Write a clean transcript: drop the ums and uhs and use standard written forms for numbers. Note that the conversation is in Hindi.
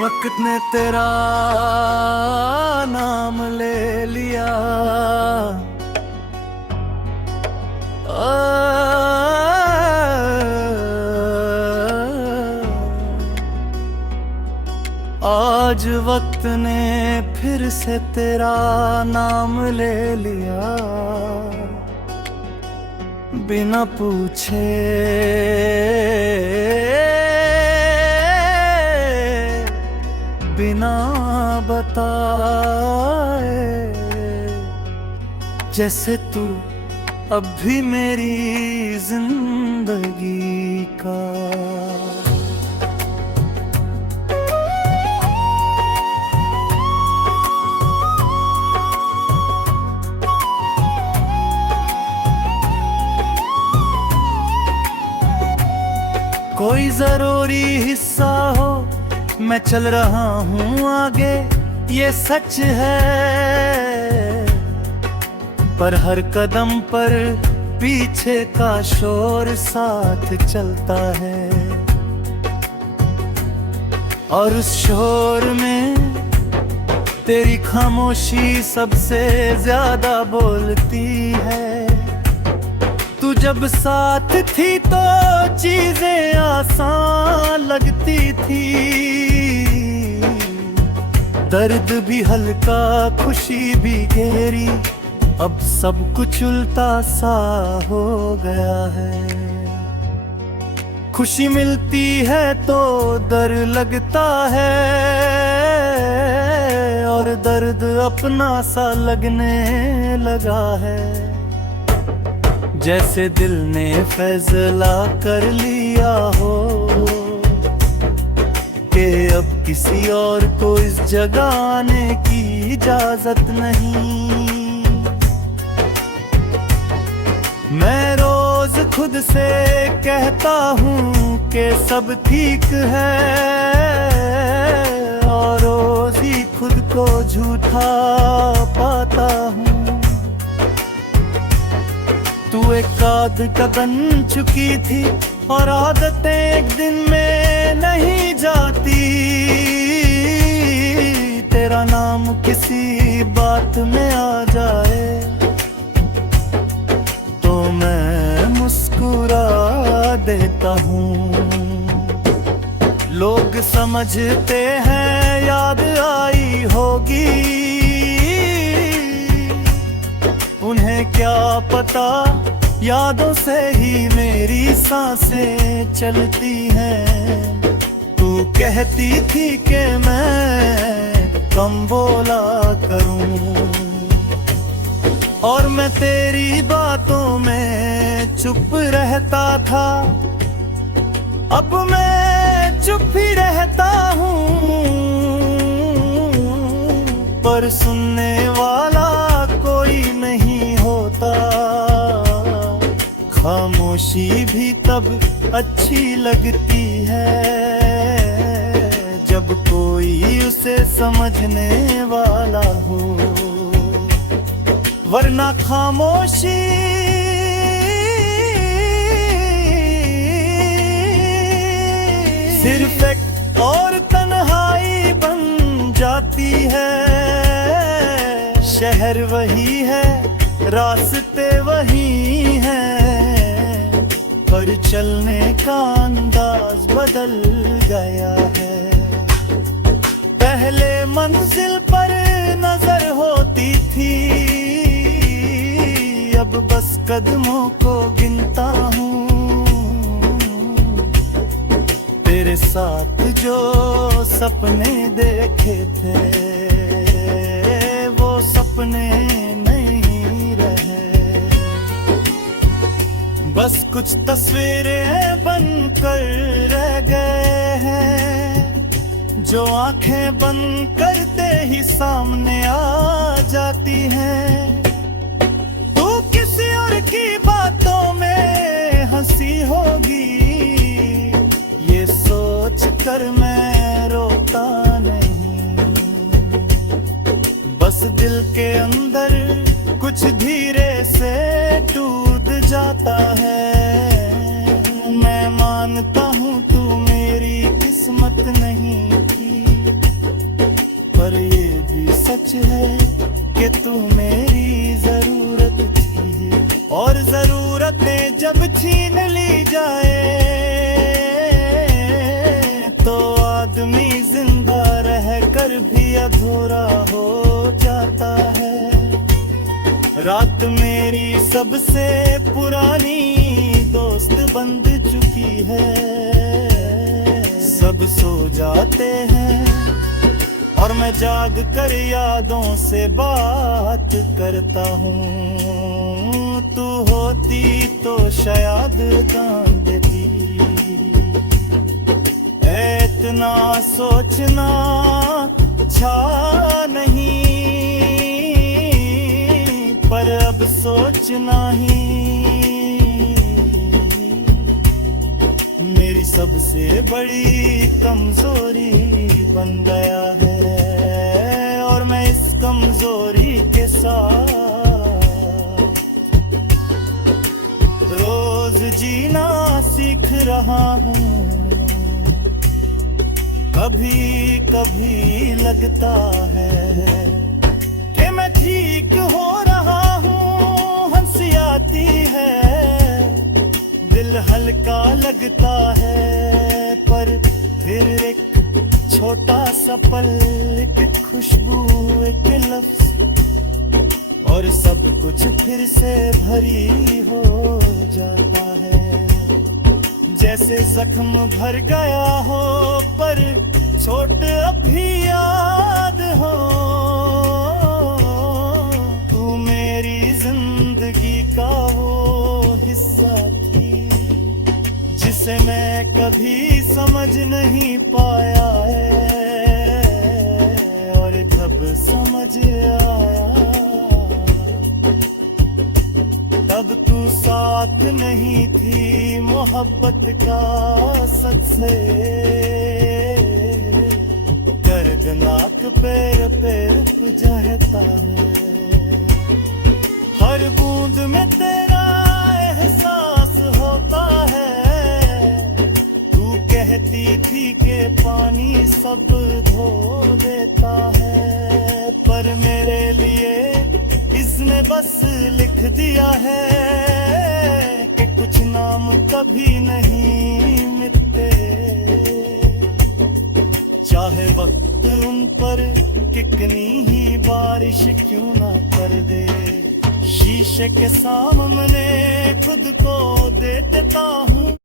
वक्त ने तेरा नाम ले लिया। आज वक्त ने फिर से तेरा नाम ले लिया। बिना पूछे बिना बताए, जैसे तू अब भी मेरी जिंदगी का। कोई जरूरी हिस्सा हो, मैं चल रहा हूँ आगे, ये सच है। पर हर कदम पर पीछे का शोर साथ चलता है। और उस शोर में तेरी खामोशी सबसे ज्यादा बोलती है। तू जब साथ थी तो चीजें आसान लगती थी। दर्द भी हल्का, खुशी भी गहरी, अब सब कुछ उल्टा सा हो गया है। खुशी मिलती है तो डर लगता है, और दर्द अपना सा लगने लगा है। जैसे दिल ने फैसला कर लिया हो कि अब किसी और को इस जगह आने की इजाजत नहीं। मैं रोज खुद से कहता हूँ कि सब ठीक है, और रोज ही खुद को झूठा पाता हूँ। तू एक आदत का बन चुकी थी, और आदतें एक दिन में नहीं जाती। तेरा नाम किसी बात में आ जाए तो मैं मुस्कुरा देता हूँ। लोग समझते हैं याद आई होगी, उन्हें क्या पता यादों से ही मेरी सांसें चलती हैं। तू कहती थी कि मैं कम बोला करूं, और मैं तेरी बातों में चुप रहता था। अब मैं चुप ही रहता हूँ, पर सुनने वाला कोई नहीं होता। खामोशी भी तब अच्छी लगती है, जब कोई उसे समझने वाला हो। वरना खामोशी सिर्फ एक और तन्हाई बन जाती है। शहर वही है, रास्ते वही हैं, पर चलने का अंदाज बदल गया है। पहले मंजिल पर नजर होती थी, अब बस कदमों को गिनता हूँ। तेरे साथ जो सपने देखे थे, वो सपने नहीं रहे। बस कुछ तस्वीरें बनकर रह गए हैं, जो आंखें बंद करते ही सामने आ जाती हैं। तू किसी और की बातों में हंसी होगी, ये सोच कर मैं रोता नहीं। बस दिल के अंदर कुछ धीरे से टूट जाता है। मैं मानता हूँ तू मेरी किस्मत नहीं थी। छीन ली जाए तो आदमी जिंदा रहकर भी अधूरा हो जाता है। रात मेरी सबसे पुरानी दोस्त बन चुकी है। सब सो जाते हैं और मैं जाग कर यादों से बात करता हूँ। तू होती तो शायद दान देती। इतना सोचना अच्छा नहीं, पर अब सोचना ही मेरी सबसे बड़ी कमजोरी बन गया है। और मैं इस कमजोरी के साथ रोज जीना सीख रहा हूँ। कभी कभी लगता है कि मैं ठीक हो रहा हूँ, हंसी आती है, दिल हल्का लगता है, पर फिर एक छोटा सा पल, एक खुशबू, एक लफ्ज और सब कुछ फिर से भरी हो जाता है। जैसे जख्म भर गया हो पर चोट अभी याद हो। तू मेरी जिंदगी का वो हिस्सा थी जिसे मैं कभी समझ नहीं पाया है, और जब समझ आया तब तू साथ नहीं थी मोहब्बत का सच से। दर्दनाक पैर पे रुक जाता है, हर बूंद में तेरा एहसास होता है। तू कहती थी कि पानी सब धो देता है, पर मेरे लिए इसने बस लिख दिया है कि कुछ नाम कभी नहीं मिटते। चाहे वक्त उन पर कितनी ही बारिश क्यों ना कर दे, शीशे के सामने खुद को देखता हूँ।